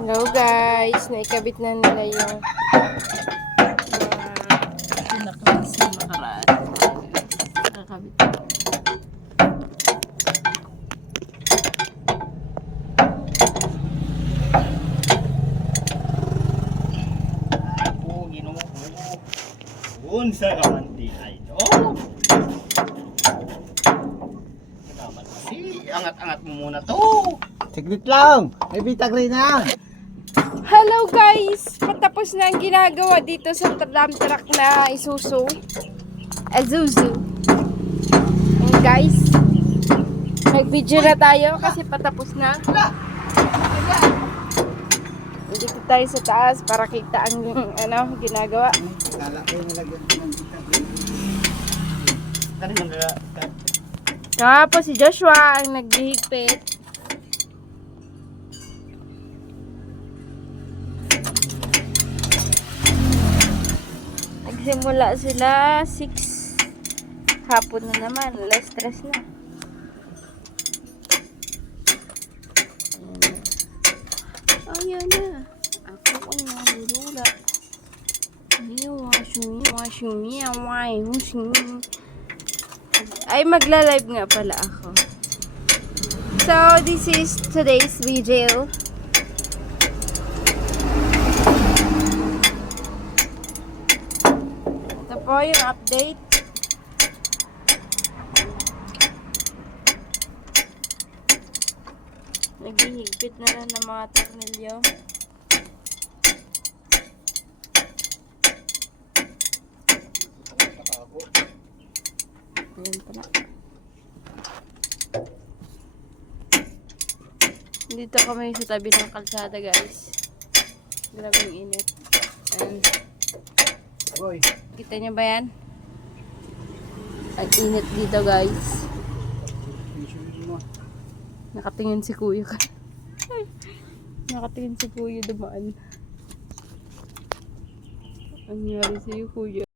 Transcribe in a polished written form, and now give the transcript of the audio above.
Hello guys, naikabit na nila yung pinakabis na makaraan. Nakakabit. Oh, Ginoo. Unsa ka man di ay no? Salamat kasi. Angat-angat mo muna to. Saglit lang! May bitag rin na! Hello guys! Patapos na ang ginagawa dito sa dump truck na Isuzu. Azuzu. And guys, nag-video na tayo kasi patapos na. Dito tayo sa taas para kita ang ginagawa. Kala ko nalagyan ko ng bitag rin. Kani man ka. Tapos si Joshua ang naghihigpit. Nagsimula sila 6 hapon na naman, less stress na. Ayan na. Ako ay nalulula. Ay, magla-live nga pala ako. So, this is today's video. Ito po yung update. Naghihigpit na lang ng mga tornilyo. Ayan pala. Dito kami sa tabi ng kalsada guys. Grabe yung init. Ayan. Boy, Kita niyo ba yan? Ang init dito guys. Nakatingin si kuya ka. Nakatingin si kuya dumaan. Ang nangyari sa'yo kuya?